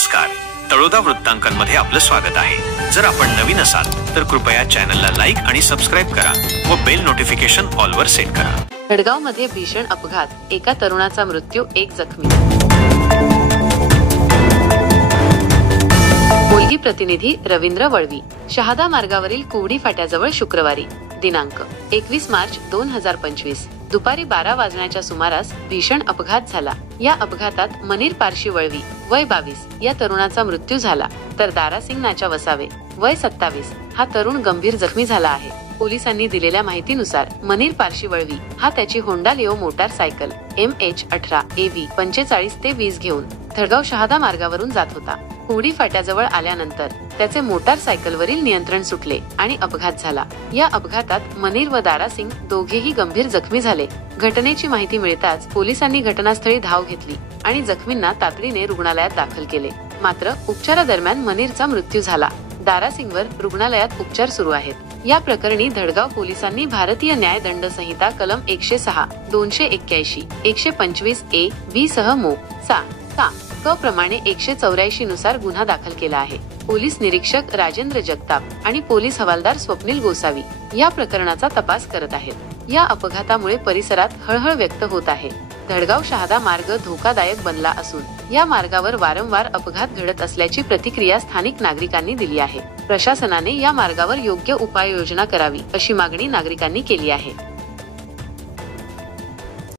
नमस्कार, तळोदा वृत्तांकनमध्ये आपलं स्वागत आहे। जर आपण नवीन असाल तर कृपया चॅनलला लाईक आणि सबस्क्राइब करा व बेल नोटिफिकेशन ऑल वर सेट करा। धडगावमध्ये भीषण अपघात, एका तरुणाचा मृत्यू, एक जखमी। बोलगी प्रतिनिधी रवींद्र वळवी। शहादा मार्गावरील कुवडी फाट्याजवळ शुक्रवारी दिनांक 21 मार्च 2025 दुपारी 12 वाजण्याच्या सुमारास भीषण अपघात झाला। या अपघातात मनीर पारशी वळवी वय 22 या तरुणाचा मृत्यू झाला, तर दारासिंग नाचा वसावे वय 27 हा तरुण गंभीर जखमी झाला आहे। पोलिसांनी दिलेल्या माहितीनुसार मनीर पारशी वळवी हा त्याची Honda Leo motorcycle MH18 AV 45 ते 20 घेऊन धडगाव शहादा मार्गावरून जात होता। कुवडी फाट्याजवळ आल्यानंतर त्याचे मोटारसायकलवरील नियंत्रण सुटले आणि अपघात झाला। या अपघातात मनीर व दारासिंग दोघेही गंभीर जखमी झाले। घटनेची माहिती मिळताच पोलिसांनी घटनास्थळी धाव घेतली आणि जखमींना तातडीने रुग्णालयात दाखल केले। मात्र उपचारादरम्यान मनीरचा मृत्यू झाला। दारासिंगवर रुग्णालयात उपचार सुरू आहेत। या प्रकरणी धडगाव पोलिसांनी भारतीय न्याय दंड संहिता कलम 106, 281, 125 A, V सह मो. सा. क प्रमाणे 184 नुसार गुन्हा दाखल केला आहे। पोलीस निरीक्षक राजेंद्र जगताप आणि पोलीस हवालदार स्वप्नील गोसावी या प्रकरणाचा तपास करत आहेत। या अपघातामुळे परिसरात हळहळ व्यक्त होत आहे। धडगाव शहादा मार्ग धोकादायक बनला असून या मार्गावर वारंवार अपघात घडत असल्याची प्रतिक्रिया स्थानिक नागरिकांनी दिली आहे। प्रशासनाने या मार्गावर योग्य उपाययोजना करावी अशी मागणी नागरिकांनी केली आहे।